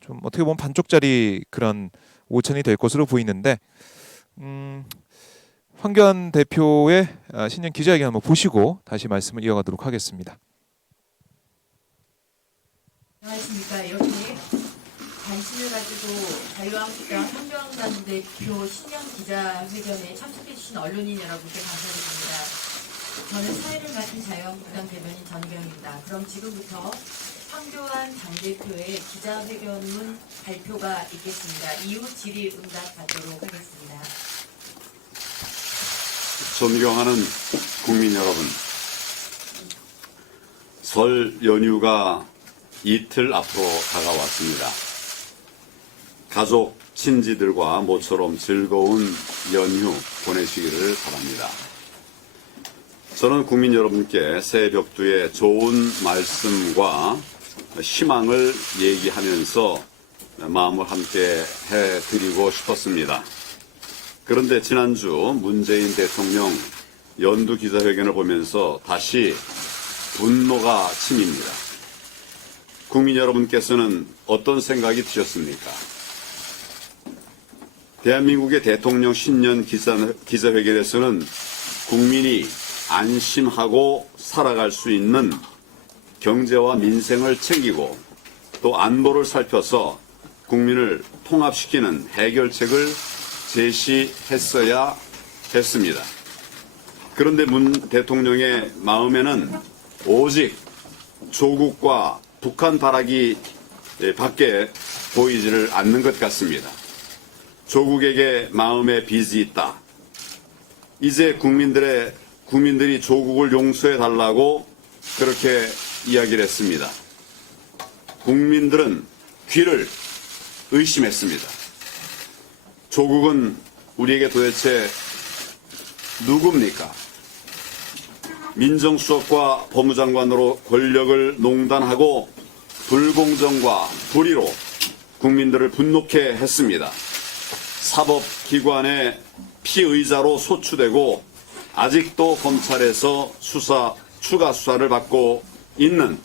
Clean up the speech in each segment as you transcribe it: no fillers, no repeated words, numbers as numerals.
좀 어떻게 보면 반쪽짜리 그런 오천이 될 것으로 보이는데 황교안 대표의 신년 기자회견 한번 보시고 다시 말씀을 이어가도록 하겠습니다. 안녕하십니까. 이렇게 관심을 가지고 자유한국당 황교안 대표 신년 기자회견에 참석해 주신 언론인 여러분께 감사드립니다. 저는 사회를 맡은 자유한국당 대변인 전경입니다. 그럼 지금부터 황교안 당대표의 기자회견문 발표가 있겠습니다. 이후 질의응답 받도록 하겠습니다. 존경하는 국민 여러분, 설 연휴가 이틀 앞으로 다가왔습니다. 가족, 친지들과 모처럼 즐거운 연휴 보내시기를 바랍니다. 저는 국민 여러분께 새해 벽두에 좋은 말씀과 희망을 얘기하면서 마음을 함께 해드리고 싶었습니다. 그런데 지난주 문재인 대통령 연두 기자회견을 보면서 다시 분노가 치밉니다. 국민 여러분께서는 어떤 생각이 드셨습니까? 대한민국의 대통령 신년 기자회견에서는 국민이 안심하고 살아갈 수 있는 경제와 민생을 챙기고 또 안보를 살펴서 국민을 통합시키는 해결책을 제시했어야 했습니다. 그런데 문 대통령의 마음에는 오직 조국과 북한 바라기 밖에 보이지를 않는 것 같습니다. 조국에게 마음의 빚이 있다. 이제 국민들이 조국을 용서해 달라고 그렇게 이야기를 했습니다. 국민들은 귀를 의심했습니다. 조국은 우리에게 도대체 누굽니까? 민정수석과 법무장관으로 권력을 농단하고 불공정과 불의로 국민들을 분노케 했습니다. 사법기관의 피의자로 소추되고 아직도 검찰에서 추가 수사를 받고 있는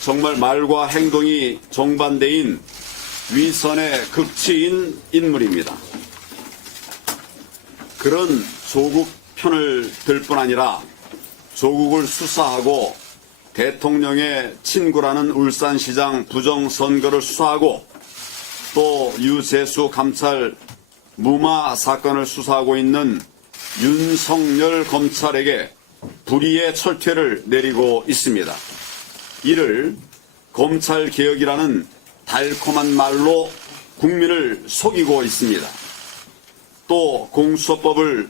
정말 말과 행동이 정반대인 위선의 극치인 인물입니다. 그런 조국 편을 들 뿐 아니라 조국을 수사하고 대통령의 친구라는 울산시장 부정선거를 수사하고 또 유재수 감찰 무마 사건을 수사하고 있는 윤석열 검찰에게 불의의 철퇴를 내리고 있습니다. 이를 검찰개혁이라는 달콤한 말로 국민을 속이고 있습니다. 또 공수처법을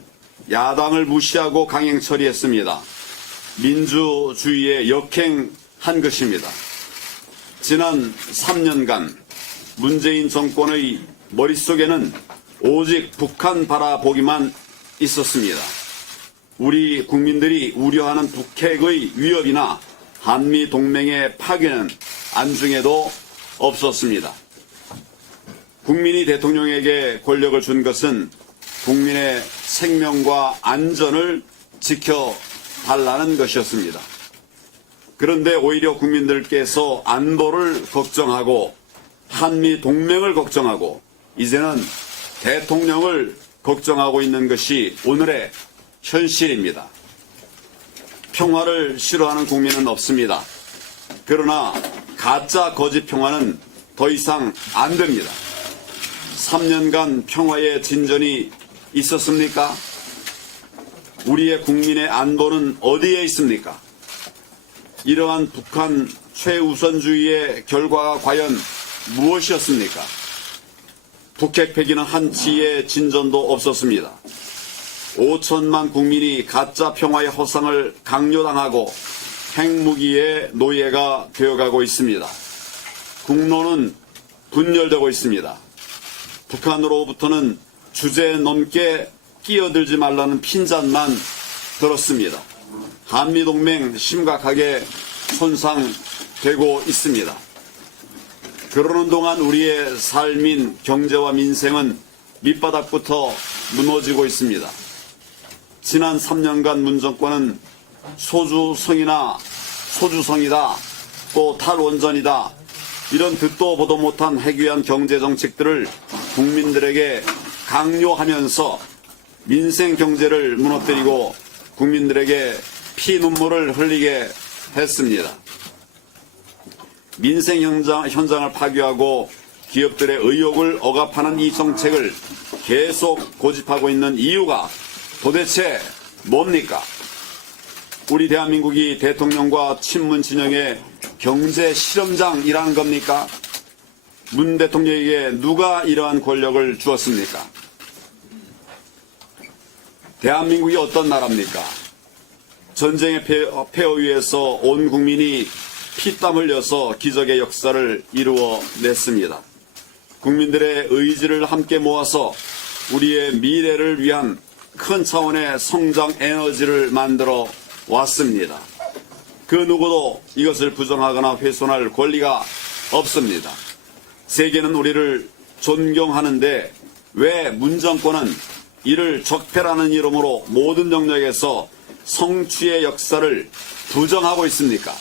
야당을 무시하고 강행 처리했습니다. 민주주의에 역행한 것입니다. 지난 3년간 문재인 정권의 머릿속에는 오직 북한 바라보기만 있었습니다. 우리 국민들이 우려하는 북핵의 위협이나 한미 동맹의 파괴는 안중에도 없었습니다. 국민이 대통령에게 권력을 준 것은 국민의 생명과 안전을 지켜달라는 것이었습니다. 그런데 오히려 국민들께서 안보를 걱정하고 한미 동맹을 걱정하고 이제는 대통령을 걱정하고 있는 것이 오늘의 현실입니다. 평화를 싫어하는 국민은 없습니다. 그러나 가짜 거짓 평화는 더 이상 안 됩니다. 3년간 평화의 진전이 있었습니까? 우리의 국민의 안보는 어디에 있습니까? 이러한 북한 최우선주의의 결과가 과연 무엇이었습니까? 북핵 폐기는 한치의 진전도 없었습니다. 5천만 국민이 가짜 평화의 허상을 강요당하고 핵무기의 노예가 되어가고 있습니다. 국론은 분열되고 있습니다. 북한으로부터는 주제넘게 끼어들지 말라는 핀잔만 들었습니다. 한미동맹 심각하게 손상되고 있습니다. 그러는 동안 우리의 삶인 경제와 민생은 밑바닥부터 무너지고 있습니다. 지난 3년간 문정권은 소주성이다, 또 탈원전이다, 이런 듣도 보도 못한 해괴한 경제 정책들을 국민들에게 강요하면서 민생 경제를 무너뜨리고 국민들에게 피눈물을 흘리게 했습니다. 민생 현장을 파괴하고 기업들의 의욕을 억압하는 이 정책을 계속 고집하고 있는 이유가 도대체 뭡니까? 우리 대한민국이 대통령과 친문 진영의 경제 실험장이라는 겁니까? 문 대통령에게 누가 이러한 권력을 주었습니까? 대한민국이 어떤 나라입니까? 전쟁의 폐허 위에서 온 국민이 피땀 흘려서 기적의 역사를 이루어냈습니다. 국민들의 의지를 함께 모아서 우리의 미래를 위한 큰 차원의 성장 에너지를 만들어 왔습니다. 그 누구도 이것을 부정하거나 훼손할 권리가 없습니다. 세계는 우리를 존경하는데 왜 문정권은 이를 적폐라는 이름으로 모든 영역에서 성취의 역사를 부정하고 있습니까?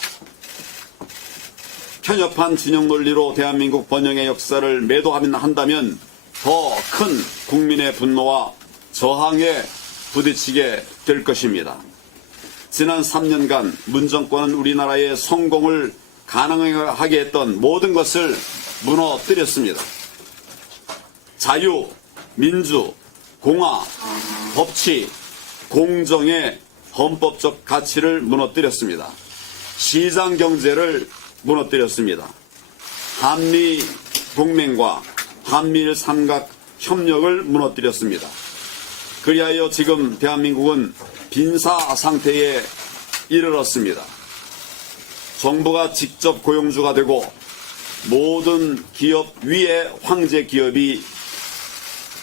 편협한 진영 논리로 대한민국 번영의 역사를 매도한다면 더 큰 국민의 분노와 저항에 부딪히게 될 것입니다. 지난 3년간 문정권은 우리나라의 성공을 가능하게 했던 모든 것을 무너뜨렸습니다. 자유, 민주, 공화, 법치, 공정의 헌법적 가치를 무너뜨렸습니다. 시장 경제를 무너뜨렸습니다. 한미 동맹과 한미일 삼각 협력을 무너뜨렸습니다. 그리하여 지금 대한민국은 빈사 상태에 이르렀습니다. 정부가 직접 고용주가 되고 모든 기업 위에 황제 기업이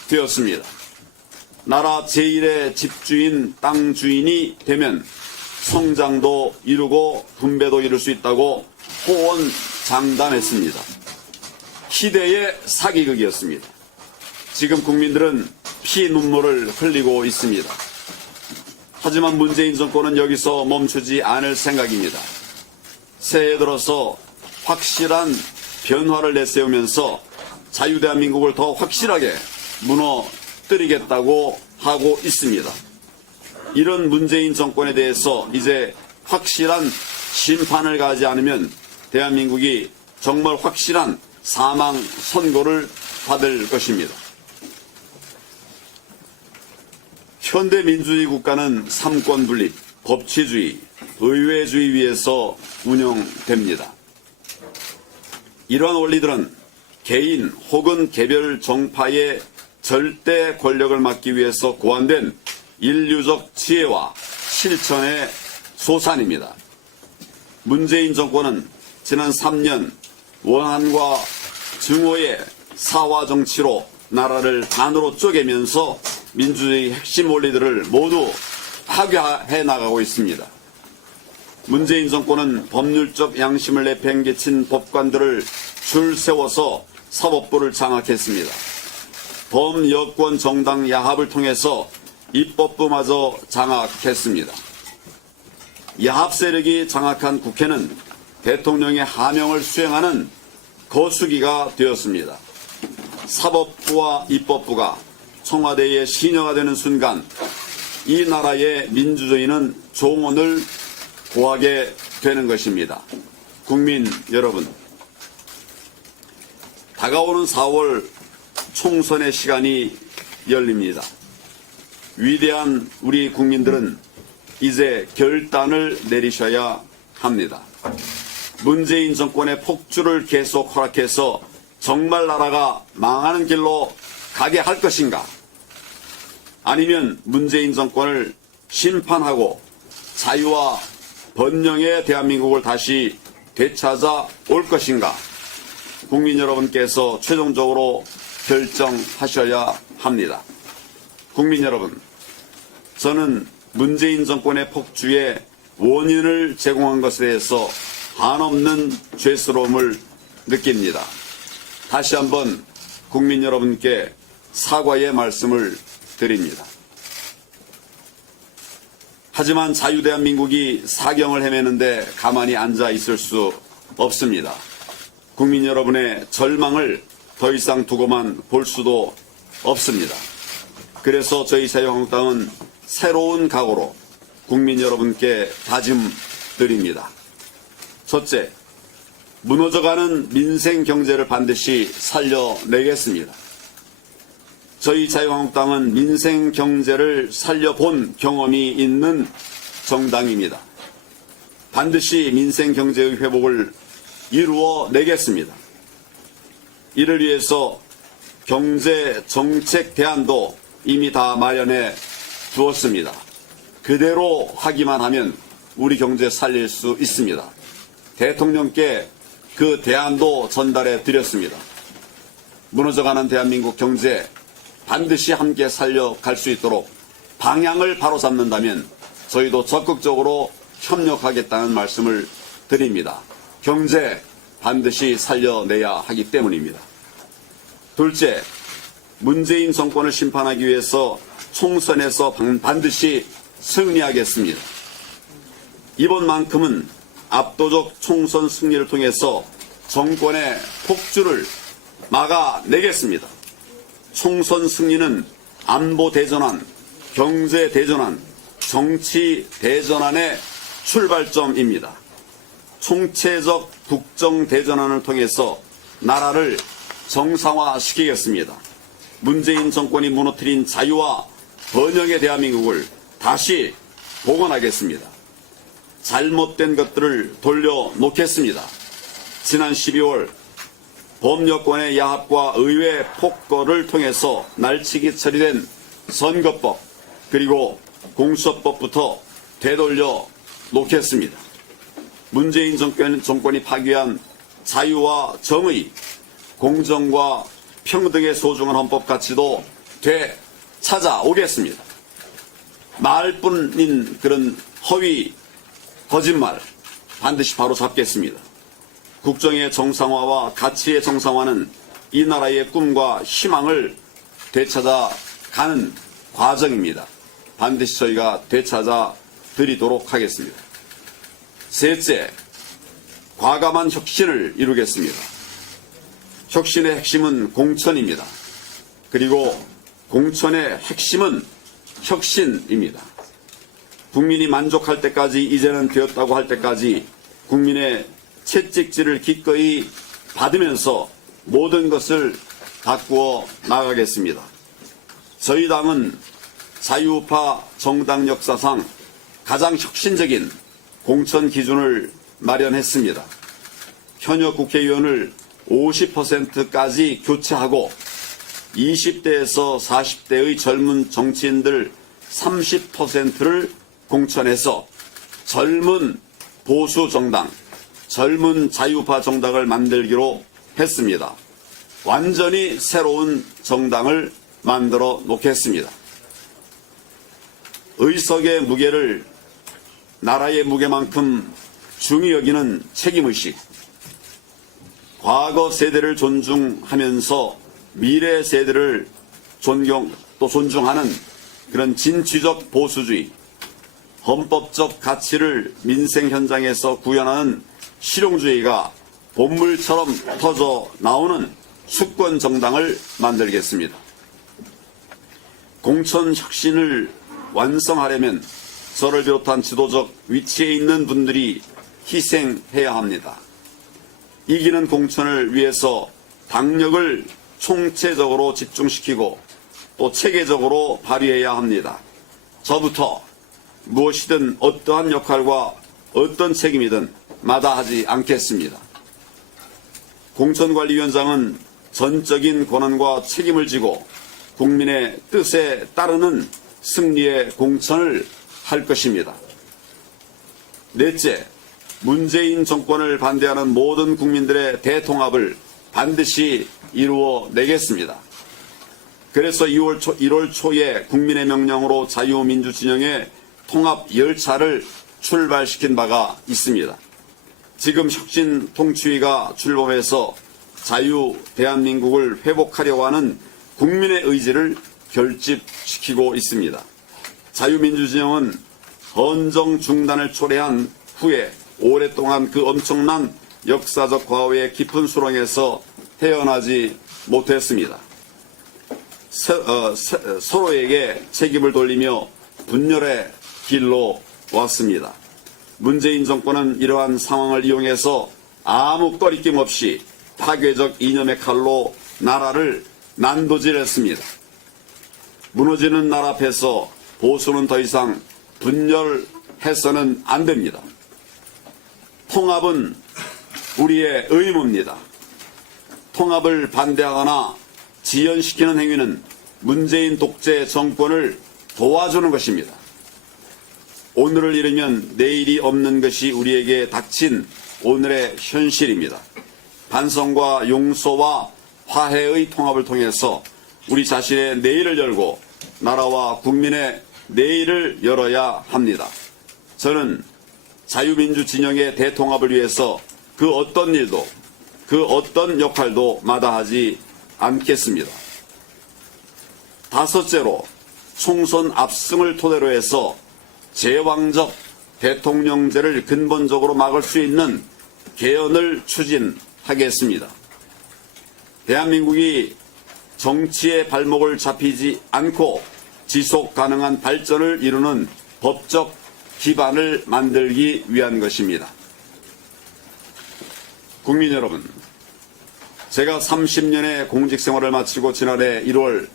되었습니다. 나라 제1의 집주인, 땅 주인이 되면 성장도 이루고 분배도 이룰 수 있다고 호언장담했습니다. 희대의 사기극이었습니다. 지금 국민들은 피눈물을 흘리고 있습니다. 하지만 문재인 정권은 여기서 멈추지 않을 생각입니다. 새해 들어서 확실한 변화를 내세우면서 자유대한민국을 더 확실하게 무너뜨리겠다고 하고 있습니다. 이런 문재인 정권에 대해서 이제 확실한 심판을 가지 않으면 대한민국이 정말 확실한 사망 선고를 받을 것입니다. 현대 민주주의 국가는 삼권 분립, 법치주의, 의회주의 위에서 운영됩니다. 이러한 원리들은 개인 혹은 개별 정파의 절대 권력을 막기 위해서 고안된 인류적 지혜와 실천의 소산입니다. 문재인 정권은 지난 3년 원한과 증오의 사화 정치로 나라를 반으로 쪼개면서 민주주의 핵심 원리들을 모두 파괴해 나가고 있습니다. 문재인 정권은 법률적 양심을 내팽개친 법관들을 줄 세워서 사법부를 장악했습니다. 범여권 정당 야합을 통해서 입법부마저 장악했습니다. 야합 세력이 장악한 국회는 대통령의 하명을 수행하는 거수기가 되었습니다. 사법부와 입법부가 청와대의 시녀가 되는 순간 이 나라의 민주주의는 종언을 고하게 되는 것입니다. 국민 여러분, 다가오는 4월 총선의 시간이 열립니다. 위대한 우리 국민들은 이제 결단을 내리셔야 합니다. 문재인 정권의 폭주를 계속 허락해서 정말 나라가 망하는 길로 가게 할 것인가? 아니면 문재인 정권을 심판하고 자유와 번영의 대한민국을 다시 되찾아 올 것인가? 국민 여러분께서 최종적으로 결정하셔야 합니다. 국민 여러분, 저는 문재인 정권의 폭주에 원인을 제공한 것에 대해서 한없는 죄스러움을 느낍니다. 다시 한번 국민 여러분께 사과의 말씀을 드립니다. 하지만 자유대한민국이 사경을 헤매는데 가만히 앉아 있을 수 없습니다. 국민 여러분의 절망을 더 이상 두고만 볼 수도 없습니다. 그래서 저희 자유한국당은 새로운 각오로 국민 여러분께 다짐드립니다. 첫째, 무너져가는 민생 경제를 반드시 살려내겠습니다. 저희 자유한국당은 민생 경제를 살려본 경험이 있는 정당입니다. 반드시 민생 경제의 회복을 이루어내겠습니다. 이를 위해서 경제 정책 대안도 이미 다 마련해 두었습니다. 그대로 하기만 하면 우리 경제 살릴 수 있습니다. 대통령께 그 대안도 전달해 드렸습니다. 무너져가는 대한민국 경제 반드시 함께 살려갈 수 있도록 방향을 바로잡는다면 저희도 적극적으로 협력하겠다는 말씀을 드립니다. 경제 반드시 살려내야 하기 때문입니다. 둘째, 문재인 정권을 심판하기 위해서 총선에서 반드시 승리하겠습니다. 이번만큼은 압도적 총선 승리를 통해서 정권의 폭주를 막아내겠습니다. 총선 승리는 안보 대전환, 경제 대전환, 정치 대전환의 출발점입니다. 총체적 국정 대전환을 통해서 나라를 정상화시키겠습니다. 문재인 정권이 무너뜨린 자유와 번영의 대한민국을 다시 복원하겠습니다. 잘못된 것들을 돌려놓겠습니다. 지난 12월 범여권의 야합과 의회 폭거를 통해서 날치기 처리된 선거법 그리고 공수처법부터 되돌려 놓겠습니다. 문재인 정권이 파기한 자유와 정의, 공정과 평등의 소중한 헌법 가치도 되찾아오겠습니다. 말뿐인 그런 허위, 거짓말 반드시 바로 잡겠습니다. 국정의 정상화와 가치의 정상화는 이 나라의 꿈과 희망을 되찾아가는 과정입니다. 반드시 저희가 되찾아 드리도록 하겠습니다. 셋째, 과감한 혁신을 이루겠습니다. 혁신의 핵심은 공천입니다. 그리고 공천의 핵심은 혁신입니다. 국민이 만족할 때까지, 이제는 되었다고 할 때까지 국민의 채찍질을 기꺼이 받으면서 모든 것을 바꾸어 나가겠습니다. 저희 당은 자유우파 정당 역사상 가장 혁신적인 공천 기준을 마련했습니다. 현역 국회의원을 50%까지 교체하고 20대에서 40대의 젊은 정치인들 30%를 공천해서 젊은 보수 정당, 젊은 자유파 정당을 만들기로 했습니다. 완전히 새로운 정당을 만들어 놓겠습니다. 의석의 무게를 나라의 무게만큼 중히 여기는 책임의식, 과거 세대를 존중하면서 미래 세대를 존중하는 그런 진취적 보수주의, 헌법적 가치를 민생 현장에서 구현하는 실용주의가 본물처럼 터져 나오는 수권 정당을 만들겠습니다. 공천 혁신을 완성하려면 저를 비롯한 지도적 위치에 있는 분들이 희생해야 합니다. 이기는 공천을 위해서 당력을 총체적으로 집중시키고 또 체계적으로 발휘해야 합니다. 저부터 무엇이든 어떠한 역할과 어떤 책임이든 마다하지 않겠습니다. 공천관리위원장은 전적인 권한과 책임을 지고 국민의 뜻에 따르는 승리의 공천을 할 것입니다. 넷째, 문재인 정권을 반대하는 모든 국민들의 대통합을 반드시 이루어내겠습니다. 그래서 1월 초에 국민의 명령으로 자유민주진영의 통합 열차를 출발시킨 바가 있습니다. 지금 혁신 통치위가 출범해서 자유 대한민국을 회복하려고 하는 국민의 의지를 결집시키고 있습니다. 자유민주진영은 헌정 중단을 초래한 후에 오랫동안 그 엄청난 역사적 과거의 깊은 수렁에서 헤어나지 못했습니다. 서로에게 책임을 돌리며 분열의 길로 왔습니다. 문재인 정권은 이러한 상황을 이용해서 아무 꺼리낌 없이 파괴적 이념의 칼로 나라를 난도질했습니다. 무너지는 나라 앞에서 보수는 더 이상 분열해서는 안 됩니다. 통합은 우리의 의무입니다. 통합을 반대하거나 지연시키는 행위는 문재인 독재 정권을 도와주는 것입니다. 오늘을 잃으면 내일이 없는 것이 우리에게 닥친 오늘의 현실입니다. 반성과 용서와 화해의 통합을 통해서 우리 자신의 내일을 열고 나라와 국민의 내일을 열어야 합니다. 저는 자유민주 진영의 대통합을 위해서 그 어떤 일도 그 어떤 역할도 마다하지 않겠습니다. 다섯째로 총선 압승을 토대로 해서 제왕적 대통령제를 근본적으로 막을 수 있는 개헌을 추진하겠습니다. 대한민국이 정치의 발목을 잡히지 않고 지속 가능한 발전을 이루는 법적 기반을 만들기 위한 것입니다. 국민 여러분, 제가 30년의 공직생활을 마치고 지난해 1월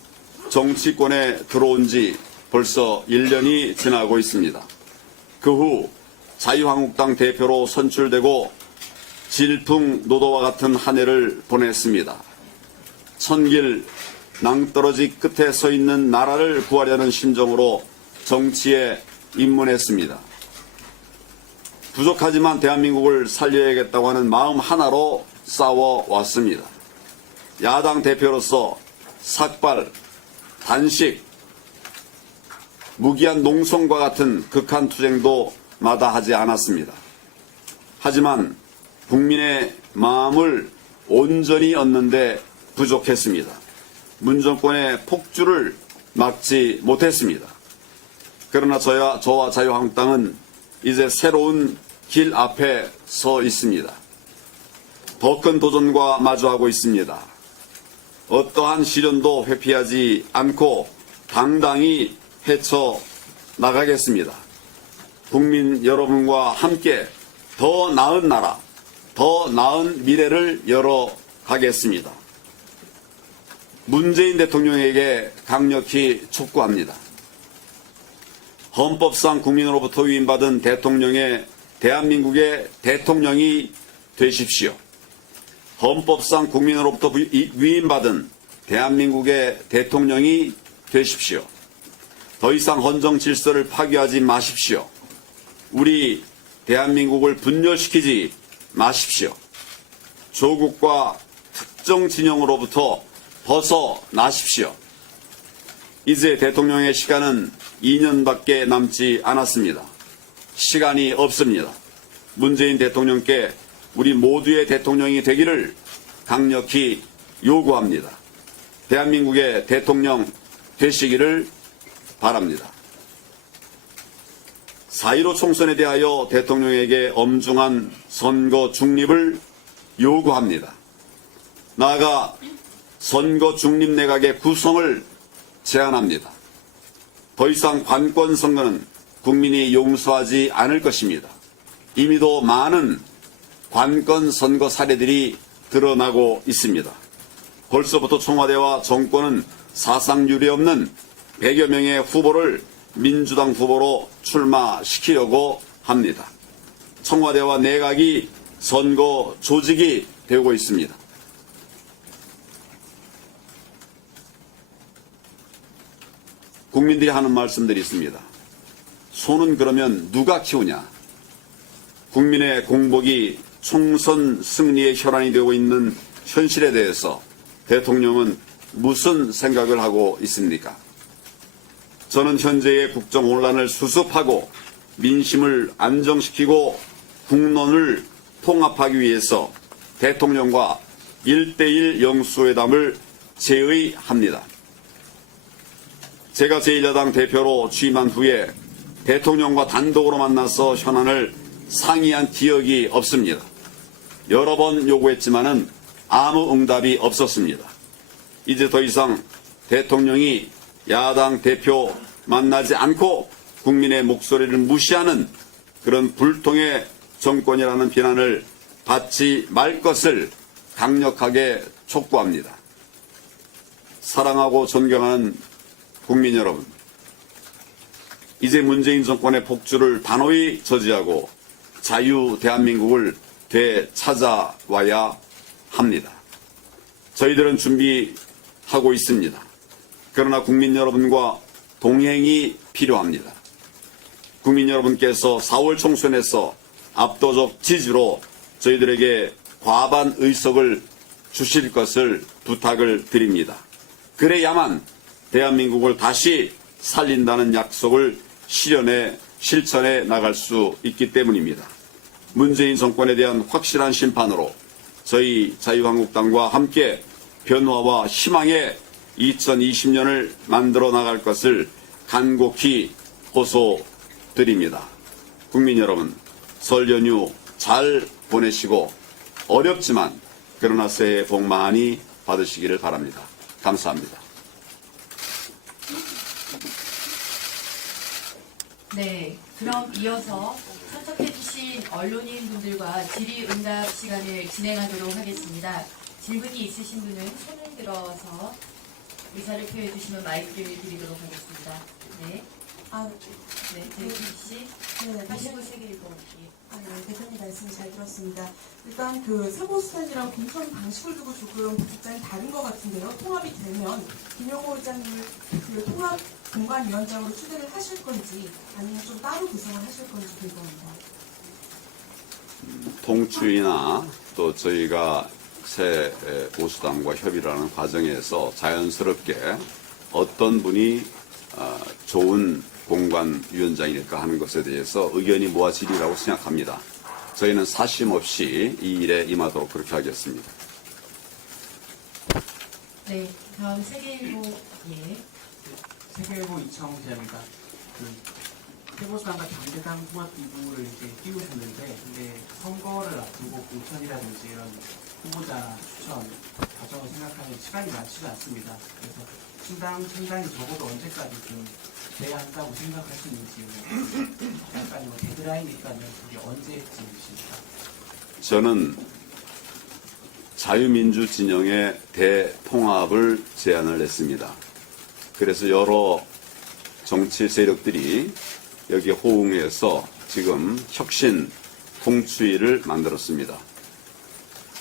정치권에 들어온 지 벌써 1년이 지나고 있습니다. 그 후 자유한국당 대표로 선출되고 질풍노도와 같은 한 해를 보냈습니다. 천길 낭떠러지 끝에 서 있는 나라를 구하려는 심정으로 정치에 입문했습니다. 부족하지만 대한민국을 살려야겠다고 하는 마음 하나로 싸워왔습니다. 야당 대표로서 삭발, 단식, 무기한 농성과 같은 극한 투쟁도 마다하지 않았습니다. 하지만 국민의 마음을 온전히 얻는데 부족했습니다. 문정권의 폭주를 막지 못했습니다. 그러나 저와 자유한국당은 이제 새로운 길 앞에 서 있습니다. 더 큰 도전과 마주하고 있습니다. 어떠한 시련도 회피하지 않고 당당히 헤쳐나가겠습니다. 국민 여러분과 함께 더 나은 나라, 더 나은 미래를 열어가겠습니다. 문재인 대통령에게 강력히 촉구합니다. 헌법상 국민으로부터 위임받은 대한민국의 대통령이 되십시오. 헌법상 국민으로부터 위임받은 대한민국의 대통령이 되십시오. 더 이상 헌정 질서를 파괴하지 마십시오. 우리 대한민국을 분열시키지 마십시오. 조국과 특정 진영으로부터 벗어나십시오. 이제 대통령의 시간은 2년밖에 남지 않았습니다. 시간이 없습니다. 문재인 대통령께 우리 모두의 대통령이 되기를 강력히 요구합니다. 대한민국의 대통령 되시기를 바랍니다. 4.15 총선에 대하여 대통령에게 엄중한 선거 중립을 요구합니다. 나아가 선거 중립 내각의 구성을 제안합니다. 더 이상 관권 선거는 국민이 용서하지 않을 것입니다. 이미도 많은 관권 선거 사례들이 드러나고 있습니다. 벌써부터 청와대와 정권은 사상 유례 없는 100여 명의 후보를 민주당 후보로 출마시키려고 합니다. 청와대와 내각이 선거 조직이 되고 있습니다. 국민들이 하는 말씀들이 있습니다. 소는 그러면 누가 키우냐? 국민의 공복이 총선 승리의 혈안이 되고 있는 현실에 대해서 대통령은 무슨 생각을 하고 있습니까? 저는 현재의 국정 혼란을 수습하고 민심을 안정시키고 국론을 통합하기 위해서 대통령과 1:1 영수회담을 제의합니다. 제가 제1야당 대표로 취임한 후에 대통령과 단독으로 만나서 현안을 상의한 기억이 없습니다. 여러 번 요구했지만은 아무 응답이 없었습니다. 이제 더 이상 대통령이 야당 대표 만나지 않고 국민의 목소리를 무시하는 그런 불통의 정권이라는 비난을 받지 말 것을 강력하게 촉구합니다. 사랑하고 존경하는 국민 여러분, 이제 문재인 정권의 폭주를 단호히 저지하고 자유 대한민국을 되찾아와야 합니다. 저희들은 준비하고 있습니다. 그러나 국민 여러분과 동행이 필요합니다. 국민 여러분께서 4월 총선에서 압도적 지지로 저희들에게 과반 의석을 주실 것을 부탁을 드립니다. 그래야만 대한민국을 다시 살린다는 약속을 실천해 나갈 수 있기 때문입니다. 문재인 정권에 대한 확실한 심판으로 저희 자유한국당과 함께 변화와 희망의 2020년을 만들어 나갈 것을 간곡히 호소드립니다. 국민 여러분, 설 연휴 잘 보내시고 어렵지만 그러나 새해 복 많이 받으시기를 바랍니다. 감사합니다. 네, 그럼 이어서 참석해주신 언론인분들과 질의응답 시간을 진행하도록 하겠습니다. 질문이 있으신 분은 손을 들어서 의사를 표해 주시면 마이크를 드리도록 하겠습니다. 네, 네, 대표 씨, 네, 85세계일보. 네, 대표님 말씀 잘 들었습니다. 일단 그 세보수단이랑 공천 방식을 두고 조금 입장이 다른 것 같은데요. 통합이 되면 김용호 의장님을 그 통합 공관위원장으로 추대를 하실 건지 아니면 좀 따로 구성을 하실 건지 궁금합니다. 통추이나 또 저희가 새 보수당과 협의를 하는 과정에서 자연스럽게 어떤 분이 좋은 공관위원장일까 하는 것에 대해서 의견이 모아지리라고 생각합니다. 저희는 사심 없이 이 일에 임하도록 그렇게 하겠습니다. 네, 다음 세계일보. 예. 세계일보 이창호 기자입니다. 세보수당과 당대당 통합 기구를 이제 띄우셨는데, 근데 선거를 앞두고 공천이라든지 이런 후보자 추천 과정을 생각하면 시간이 많지가 않습니다. 그래서 신당 창당이 적어도 언제까지 좀 돼야 한다고 생각하시는지, 약간 데드라인이 있다면 그게 언제쯤이십니까? 저는 자유민주 진영의 대통합을 제안을 했습니다. 그래서 여러 정치 세력들이 여기에 호응해서 지금 혁신 통추위를 만들었습니다.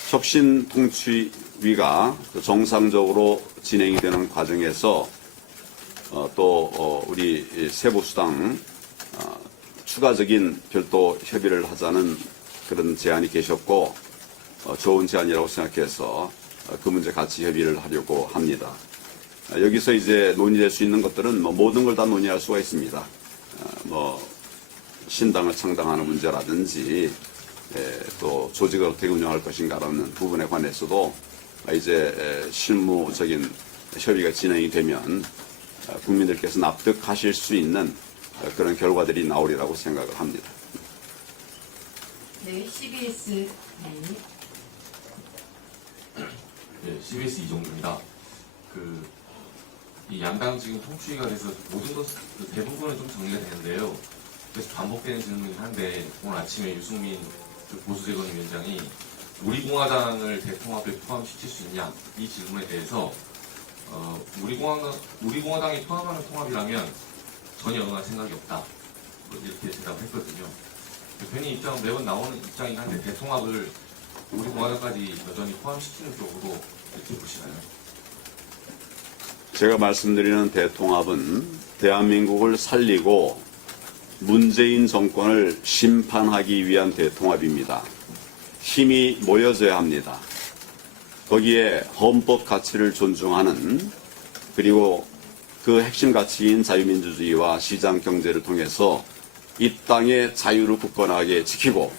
혁신 통추위가 정상적으로 진행이 되는 과정에서 또 우리 세보수당 추가적인 별도 협의를 하자는 그런 제안이 계셨고 좋은 제안이라고 생각해서 그 문제 같이 협의를 하려고 합니다. 여기서 이제 논의될 수 있는 것들은 모든 걸 다 논의할 수가 있습니다. 신당을 창당하는 문제라든지 또 조직을 어떻게 운영할 것인가라는 부분에 관해서도 이제 실무적인 협의가 진행이 되면 국민들께서 납득하실 수 있는 그런 결과들이 나오리라고 생각을 합니다. 네, CBS. 네. 네, CBS 이종규입니다. 이 양당 지금 통추위가 돼서 모든 것 대부분은 좀 정리가 되는데요. 계속 반복되는 질문이긴 한데 오늘 아침에 유승민 보수재건위원장이 우리공화당을 대통합에 포함시킬 수 있냐 이 질문에 대해서 우리공화당이 포함하는 통합이라면 전혀 응할 생각이 없다 이렇게 대답을 했거든요. 대표님 입장은 매번 나오는 입장이긴 한데 대통합을 우리공화당까지 여전히 포함시키는 쪽으로 이렇게 보시나요? 제가 말씀드리는 대통합은 대한민국을 살리고 문재인 정권을 심판하기 위한 대통합입니다. 힘이 모여져야 합니다. 거기에 헌법 가치를 존중하는 그리고 그 핵심 가치인 자유민주주의와 시장 경제를 통해서 이 땅의 자유를 굳건하게 지키고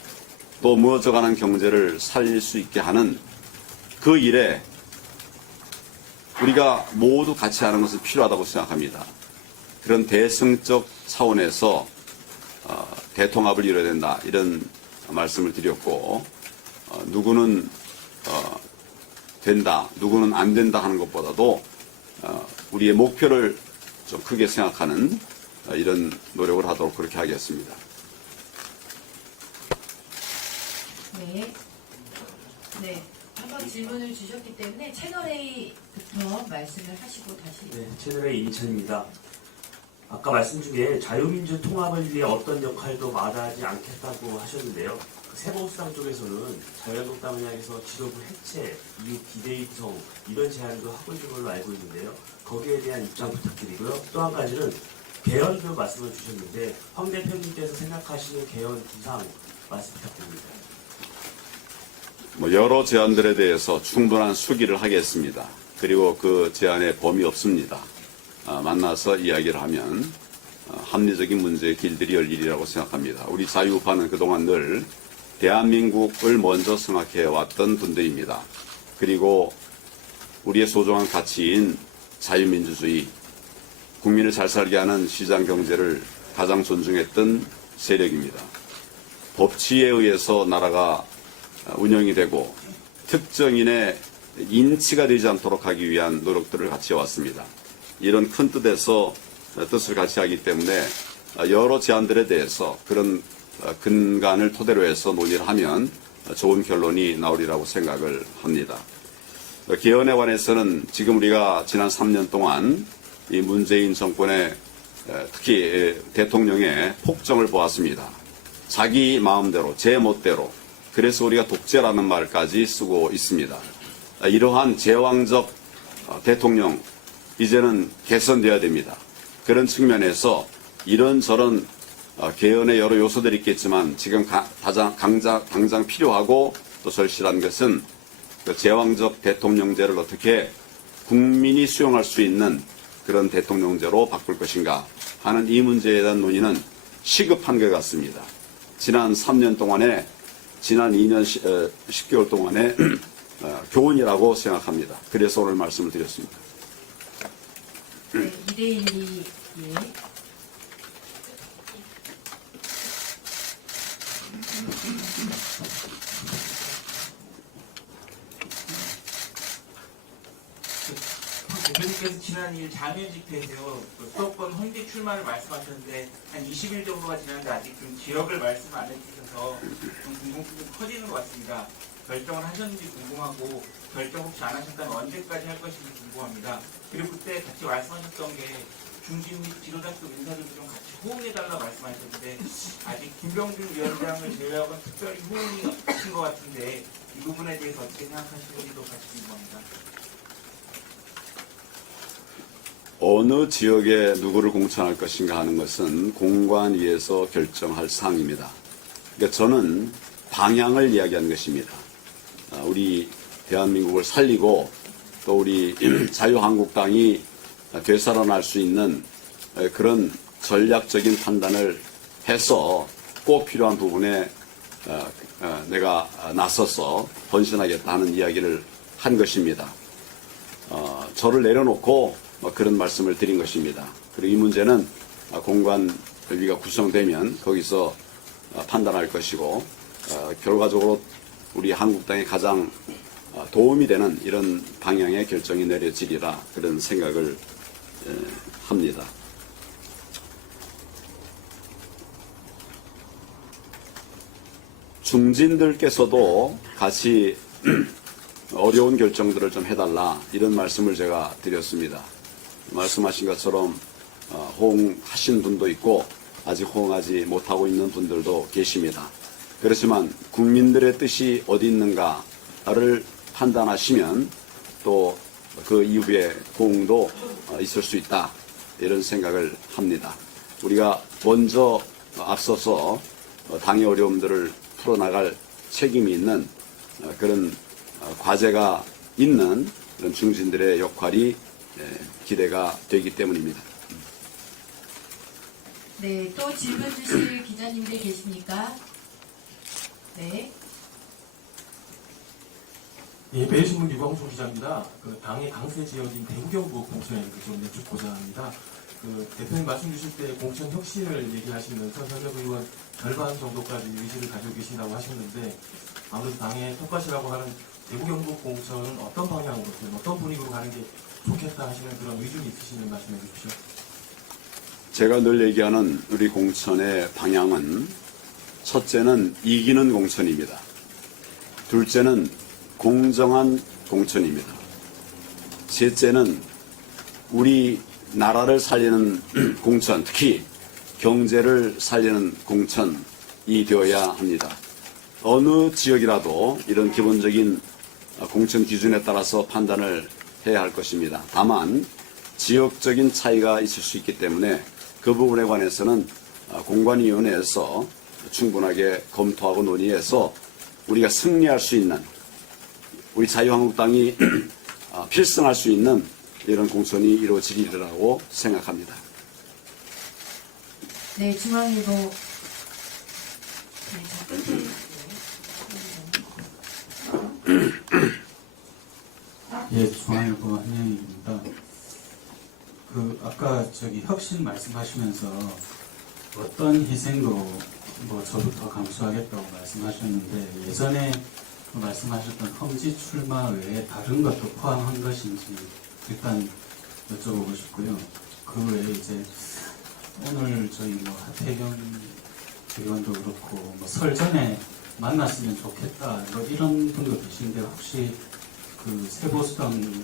또 무너져가는 경제를 살릴 수 있게 하는 그 일에 우리가 모두 같이 하는 것은 필요하다고 생각합니다. 그런 대승적 차원에서 대통합을 이뤄야 된다 이런 말씀을 드렸고 누구는 된다, 누구는 안 된다 하는 것보다도 우리의 목표를 좀 크게 생각하는 이런 노력을 하도록 그렇게 하겠습니다. 네. 네. 한번 질문을 주셨기 때문에 채널A부터 말씀을 하시고 다시. 네, 채널의 이민찬입니다. 아까 말씀 중에 자유민주 통합을 위해 어떤 역할도 마다하지 않겠다고 하셨는데요. 새보수당 쪽에서는 자유한국당을 향해서 지도부 해체, 이후 비대위 구성 이런 제안도 하고 있는 걸로 알고 있는데요. 거기에 대한 입장 부탁드리고요. 또 한 가지는 개헌도 말씀을 주셨는데 황 대표님께서 생각하시는 개헌 구상 말씀 부탁드립니다. 여러 제안들에 대해서 충분한 수기를 하겠습니다. 그리고 그 제안에 범위 없습니다. 만나서 이야기를 하면 합리적인 문제의 길들이 열리리라고 생각합니다. 우리 자유우파는 그동안 늘 대한민국을 먼저 생각해 왔던 분들입니다. 그리고 우리의 소중한 가치인 자유민주주의, 국민을 잘 살게 하는 시장 경제를 가장 존중했던 세력입니다. 법치에 의해서 나라가 운영이 되고 특정인의 인치가 되지 않도록 하기 위한 노력들을 같이 해왔습니다. 이런 큰 뜻에서 뜻을 같이 하기 때문에 여러 제안들에 대해서 그런 근간을 토대로 해서 논의를 하면 좋은 결론이 나오리라고 생각을 합니다. 개헌에 관해서는 지금 우리가 지난 3년 동안 이 문재인 정권의 특히 대통령의 폭정을 보았습니다. 자기 마음대로, 제 멋대로, 그래서 우리가 독재라는 말까지 쓰고 있습니다. 이러한 제왕적 대통령, 이제는 개선돼야 됩니다. 그런 측면에서 이런저런 개헌의 여러 요소들이 있겠지만 지금 당장 필요하고 또 절실한 것은 그 제왕적 대통령제를 어떻게 국민이 수용할 수 있는 그런 대통령제로 바꿀 것인가 하는 이 문제에 대한 논의는 시급한 것 같습니다. 지난 3년 동안에 지난 2년 10개월 동안의 교훈이라고 생각합니다. 그래서 오늘 말씀을 드렸습니다. 네, 2대1이 예. 대표님께서 지난 2일 장외 집회에서요, 수도권 헌재 출마를 말씀하셨는데 한 20일 정도가 지났는데 아직 좀 지역을 말씀 안 해주셔서 좀 궁금증이 커지는 것 같습니다. 결정을 하셨는지 궁금하고 결정 혹시 안 하셨다면 언제까지 할 것인지 궁금합니다. 그리고 그때 같이 말씀하셨던 게 중진 및 지도자급 인사들도 좀 같이 호응해달라 말씀하셨는데 아직 김병준 위원장을 제외하고는 특별히 호응이 없으신 것 같은데 이 부분에 대해서 어떻게 생각하시는지도 같이 궁금합니다. 어느 지역에 누구를 공천할 것인가 하는 것은 공관위에서 결정할 사항입니다. 그러니까 저는 방향을 이야기하는 것입니다. 우리 대한민국을 살리고 또 우리 자유한국당이 되살아날 수 있는 그런 전략적인 판단을 해서 꼭 필요한 부분에 내가 나서서 헌신하겠다 하는 이야기를 한 것입니다. 저를 내려놓고 그런 말씀을 드린 것입니다. 그리고 이 문제는 공관위가 구성되면 거기서 판단할 것이고 결과적으로 우리 한국당에 가장 도움이 되는 이런 방향의 결정이 내려지리라 그런 생각을 합니다. 중진들께서도 같이 어려운 결정들을 좀 해달라 이런 말씀을 제가 드렸습니다. 말씀하신 것처럼 호응하신 분도 있고 아직 호응하지 못하고 있는 분들도 계십니다. 그렇지만 국민들의 뜻이 어디 있는가를 판단하시면 또 그 이후에 호응도 있을 수 있다 이런 생각을 합니다. 우리가 먼저 앞서서 당의 어려움들을 풀어나갈 책임이 있는 그런 과제가 있는 그런 중진들의 역할이 기대가 되기 때문입니다. 네, 또 질문 주실 기자님들 계십니까? 네. 예, 매일신문 유광수 기자입니다. 그 당의 강세 지역인 대구 경북 공천에 좀 여쭙고자 합니다. 그 대표님 말씀 주실 때 공천 혁신을 얘기하시면서 현역 의원 절반 정도까지 의지를 가지고 계신다고 하셨는데 아무래도 당의 텃밭이라고 하는 대구 경북 공천은 어떤 방향으로 어떤 분위기로 가는 게 좋겠다 하시는 그런 의중이 있으시면 말씀해 주십시오. 제가 늘 얘기하는 우리 공천의 방향은 첫째는 이기는 공천입니다. 둘째는 공정한 공천입니다. 셋째는 우리 나라를 살리는 공천, 특히 경제를 살리는 공천이 되어야 합니다. 어느 지역이라도 이런 기본적인 공천 기준에 따라서 판단을 해야 할 것입니다. 다만 지역적인 차이가 있을 수 있기 때문에 그 부분에 관해서는 공관위원회에서 충분하게 검토하고 논의해서 우리가 승리할 수 있는, 우리 자유한국당이 필승할 수 있는 이런 공천이 이루어지리라고 생각합니다. 네, 중앙일보. 예, 중앙일보 한영익입니다. 아까 혁신 말씀하시면서 어떤 희생도 저부터 감수하겠다고 말씀하셨는데 예전에 말씀하셨던 험지 출마 외에 다른 것도 포함한 것인지 일단 여쭤보고 싶고요. 그 외에 이제 오늘 저희 하태경 의원도 그렇고 설 전에 만났으면 좋겠다 이런 분도 계신데 혹시 새보수당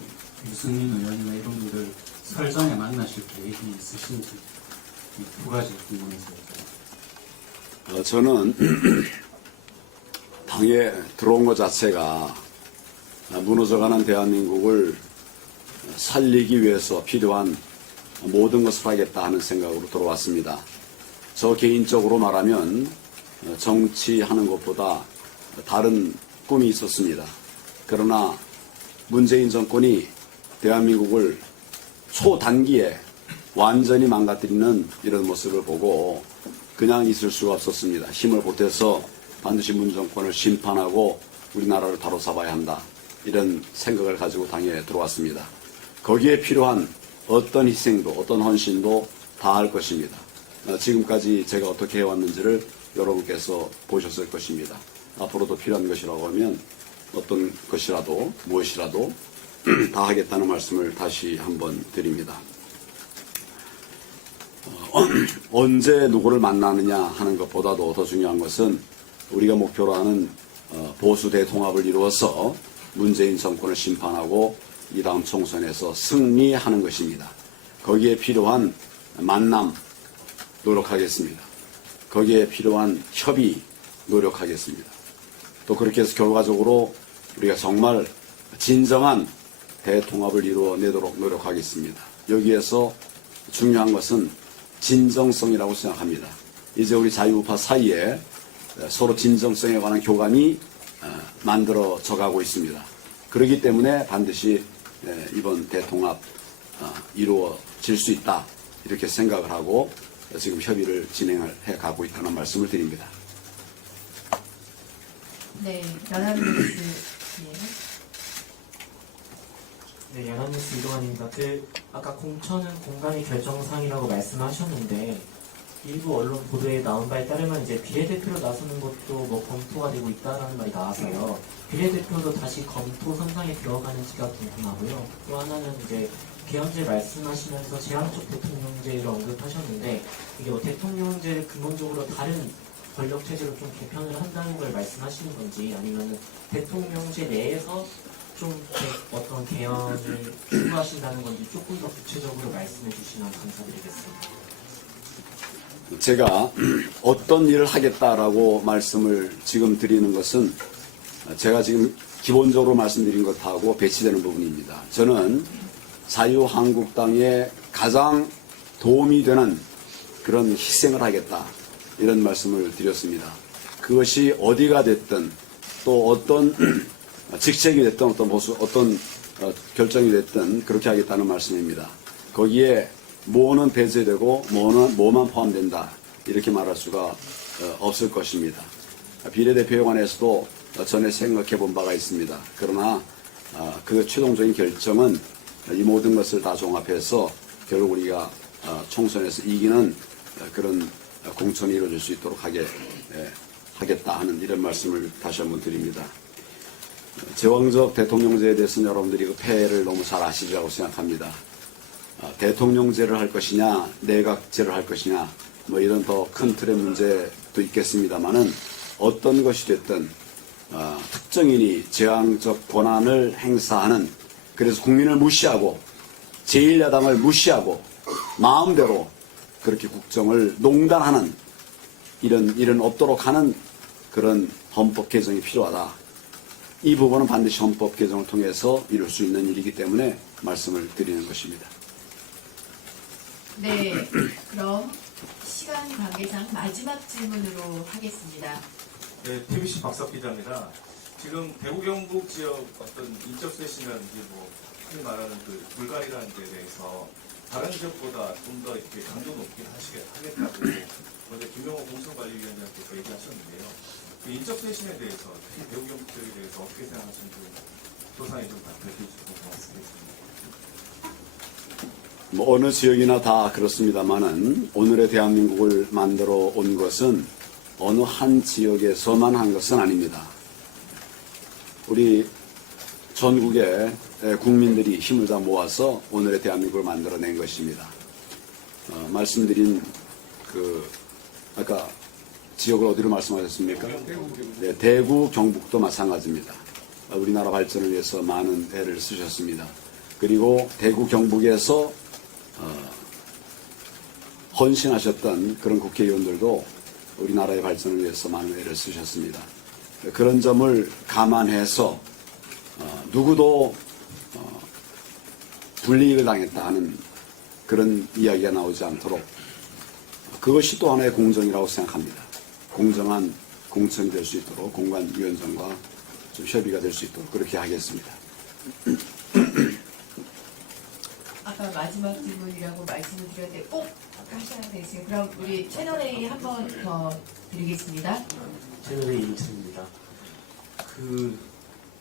유승민 의원이나 이런 분들 설 전에 만나실 계획이 있으신지 이 두 가지 궁금해서요. 저는 당에 들어온 것 자체가 무너져가는 대한민국을 살리기 위해서 필요한 모든 것을 하겠다 하는 생각으로 들어왔습니다. 저 개인적으로 말하면 정치하는 것보다 다른 꿈이 있었습니다. 그러나 문재인 정권이 대한민국을 초단기에 완전히 망가뜨리는 이런 모습을 보고 그냥 있을 수가 없었습니다. 힘을 보태서 반드시 문 정권을 심판하고 우리나라를 바로 잡아야 한다. 이런 생각을 가지고 당에 들어왔습니다. 거기에 필요한 어떤 희생도 어떤 헌신도 다 할 것입니다. 지금까지 제가 어떻게 해왔는지를 여러분께서 보셨을 것입니다. 앞으로도 필요한 것이라고 하면 어떤 것이라도 무엇이라도 다 하겠다는 말씀을 다시 한번 드립니다. 언제 누구를 만나느냐 하는 것보다도 더 중요한 것은 우리가 목표로 하는 보수 대통합을 이루어서 문재인 정권을 심판하고 이 다음 총선에서 승리하는 것입니다. 거기에 필요한 만남 노력하겠습니다. 거기에 필요한 협의 노력하겠습니다. 또 그렇게 해서 결과적으로 우리가 정말 진정한 대통합을 이루어내도록 노력하겠습니다. 여기에서 중요한 것은 진정성이라고 생각합니다. 이제 우리 자유우파 사이에 서로 진정성에 관한 교감이 만들어져 가고 있습니다. 그렇기 때문에 반드시 이번 대통합 이루어질 수 있다 이렇게 생각을 하고 지금 협의를 진행을 해가고 있다는 말씀을 드립니다. 네, 연합뉴스. 네, 연합뉴스 이동환입니다. 아까 공천은 공간의 결정상이라고 말씀하셨는데 일부 언론 보도에 나온 바에 따르면 이제 비례대표로 나서는 것도 검토가 되고 있다라는 말이 나와서요. 비례대표도 다시 검토 선상에 들어가는지가 궁금하고요. 또 하나는 이제 개헌제 말씀하시면서 제한적 대통령제를 언급하셨는데 이게 대통령제를 근본적으로 다른 권력 체제로 좀 개편을 한다는 걸 말씀하시는 건지 아니면 대통령제 내에서 좀 어떤 개헌을 추구하신다는 건지 조금 더 구체적으로 말씀해 주시면 감사드리겠습니다. 제가 어떤 일을 하겠다라고 말씀을 지금 드리는 것은 제가 지금 기본적으로 말씀드린 것하고 배치되는 부분입니다. 저는 자유한국당에 가장 도움이 되는 그런 희생을 하겠다 이런 말씀을 드렸습니다. 그것이 어디가 됐든 또 어떤 직책이 됐든 어떤 결정이 됐든 그렇게 하겠다는 말씀입니다. 거기에 뭐는 배제되고 뭐만 포함된다 이렇게 말할 수가 없을 것입니다. 비례대표에 관해서도 전에 생각해 본 바가 있습니다. 그러나 그 최종적인 결정은 이 모든 것을 다 종합해서 결국 우리가 총선에서 이기는 그런 공천이 이루어질 수 있도록 하겠다 하는 이런 말씀을 다시 한번 드립니다. 제왕적 대통령제에 대해서는 여러분들이 그 폐해를 너무 잘 아시리라고 생각합니다. 대통령제를 할 것이냐, 내각제를 할 것이냐, 뭐 이런 더 큰 틀의 문제도 있겠습니다만은 어떤 것이 됐든 특정인이 제왕적 권한을 행사하는, 그래서 국민을 무시하고 제1야당을 무시하고 마음대로 그렇게 국정을 농단하는 이런 일은 없도록 하는 그런 헌법 개정이 필요하다. 이 부분은 반드시 헌법 개정을 통해서 이룰 수 있는 일이기 때문에 말씀을 드리는 것입니다. 네, 그럼 시간 관계상 마지막 질문으로 하겠습니다. 네, TBC 박석 기자입니다. 지금 대구 경북 지역 어떤 인적 쇄신이나 이제 뭐 흔히 말하는 그 불가리라는 데에 대해서 다른 지역보다 좀 더 이렇게 강도 높게 하겠다고 어제 김영호 공천관리위원장께서 얘기하셨는데요. 그 인적 쇄신에 대해서 특히 대구 경북 지역에 대해서 어떻게 생각하시는지 조상에 좀 밝혀주시고 고맙습니다. 뭐 어느 지역이나 다 그렇습니다만은 오늘의 대한민국을 만들어 온 것은 어느 한 지역에서만 한 것은 아닙니다. 우리 전국의 국민들이 힘을 다 모아서 오늘의 대한민국을 만들어낸 것입니다. 말씀드린 아까 지역을 어디로 말씀하셨습니까? 네, 대구, 경북도 마찬가지입니다. 우리나라 발전을 위해서 많은 애를 쓰셨습니다. 그리고 대구, 경북에서 헌신하셨던 그런 국회의원들도 우리나라의 발전을 위해서 많은 애를 쓰셨습니다. 그런 점을 감안해서 누구도 불이익을 당했다 하는 그런 이야기가 나오지 않도록 그것이 또 하나의 공정이라고 생각합니다. 공정한 공천이 될 수 있도록 공관위원장과 좀 협의가 될 수 있도록 그렇게 하겠습니다. 아까 마지막 질문이라고 말씀을 드렸는데 꼭 하셔야 되세요. 그럼 우리 채널A 한 번 더 드리겠습니다. 채널의 임찬입니다.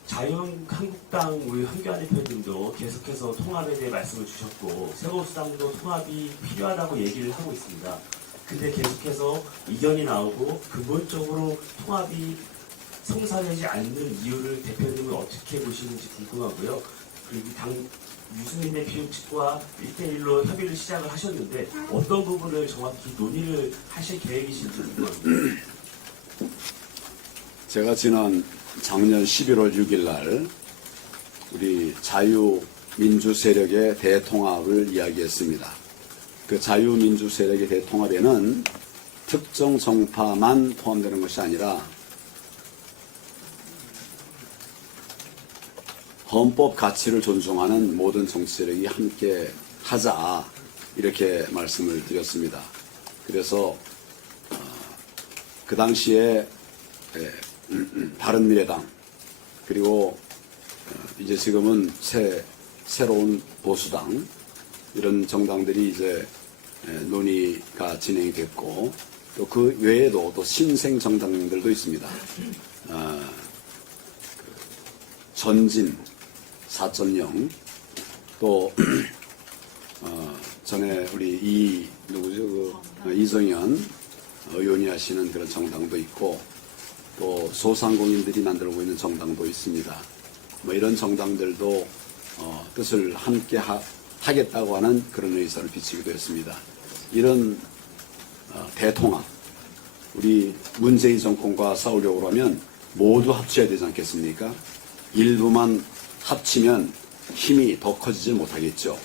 자유한국당 우리 황교안 대표님도 계속해서 통합에 대해 말씀을 주셨고 새보수당도 통합이 필요하다고 얘기를 하고 있습니다. 근데 계속해서 이견이 나오고 근본적으로 통합이 성사되지 않는 이유를 대표님은 어떻게 보시는지 궁금하고요. 그리고 유승민 대표 측과 1대1로 협의를 시작을 하셨는데 어떤 부분을 정확히 논의를 하실 계획이신지 궁금합니다. 제가 작년 11월 6일 날 우리 자유민주 세력의 대통합을 이야기했습니다. 그 자유민주 세력의 대통합에는 특정 정파만 포함되는 것이 아니라 헌법 가치를 존중하는 모든 정치 세력이 함께 하자 이렇게 말씀을 드렸습니다. 그래서 그 당시에 바른미래당 그리고 이제 지금은 새로운 보수당 이런 정당들이 이제 논의가 진행이 됐고 또 그 외에도 또 신생 정당들도 있습니다. 전진 4.0 또 전에 우리 이정현 의원이 하시는 그런 정당도 있고 또 소상공인들이 만들고 있는 정당도 있습니다. 뭐 이런 정당들도 뜻을 함께 하겠다고 하는 그런 의사를 비치기도 했습니다. 이런 대통합, 우리 문재인 정권과 싸우려고 하면 모두 합쳐야 되지 않겠습니까? 일부만 합치면 힘이 더 커지지 못하겠죠.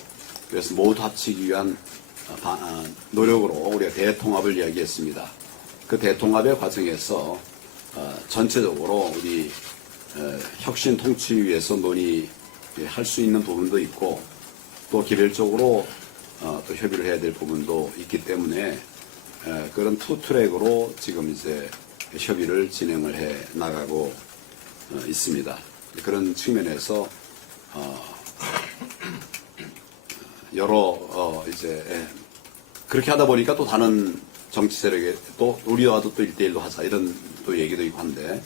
그래서 모두 합치기 위한 노력으로 우리가 대통합을 이야기했습니다. 그 대통합의 과정에서 전체적으로 우리 혁신 통치를 위해서 논의할 수 있는 부분도 있고 또 개별적으로 또 협의를 해야 될 부분도 있기 때문에 그런 투 트랙으로 지금 이제 협의를 진행을 해 나가고 있습니다. 그런 측면에서 여러 이제 그렇게 하다 보니까 또 다른 정치 세력에 또 우리와도 또 1대1로 하자 이런 또 얘기도 있고 한데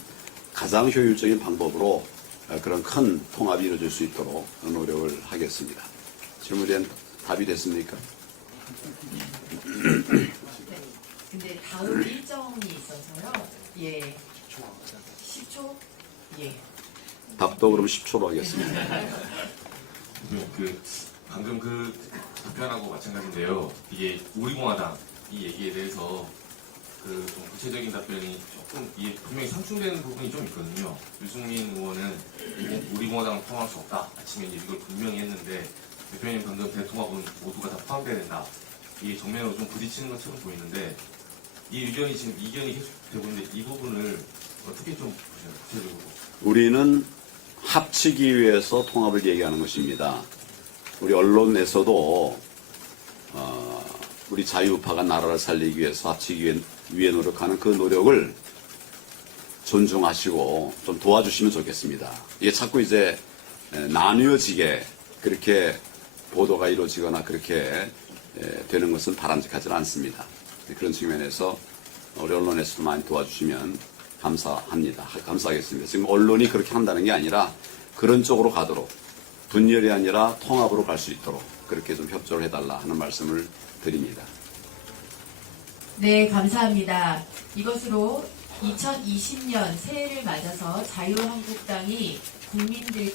가장 효율적인 방법으로 그런 큰 통합이 이루어질 수 있도록 노력을 하겠습니다. 질문에 대한 답이 됐습니까? 근데 다음 일정이 있어서요. 예. 10초? 예. 답도 그럼 10초로 하겠습니다. 방금 그 답변하고 마찬가지인데요. 이게 우리공화당 이 얘기에 대해서 그 좀 구체적인 답변이 조금 이게 분명히 상충되는 부분이 좀 있거든요. 유승민 의원은 우리공화당을 포함할 수 없다. 아침에 이걸 분명히 했는데 대표님 방금 대통합은 모두가 다 포함돼야 된다. 이게 정면으로 좀 부딪히는 것처럼 보이는데 이 의견이 지금 이견이 계속되고 있는데 이 부분을 어떻게 좀 보세요? 구체적으로. 우리는 합치기 위해서 통합을 얘기하는 것입니다. 우리 언론에서도 우리 자유파가 나라를 살리기 위해서 합치기 위해 노력하는 그 노력을 존중하시고 좀 도와주시면 좋겠습니다. 이게 자꾸 이제 나뉘어지게 그렇게 보도가 이루어지거나 그렇게 되는 것은 바람직하지는 않습니다. 그런 측면에서 우리 언론에서도 많이 도와주시면 감사하겠습니다. 지금 언론이 그렇게 한다는 게 아니라 그런 쪽으로 가도록 분열이 아니라 통합으로 갈 수 있도록 그렇게 좀 협조를 해달라 하는 말씀을 드립니다. 네, 감사합니다. 이것으로 2020년 새해를 맞아서 자유한국당이 국민들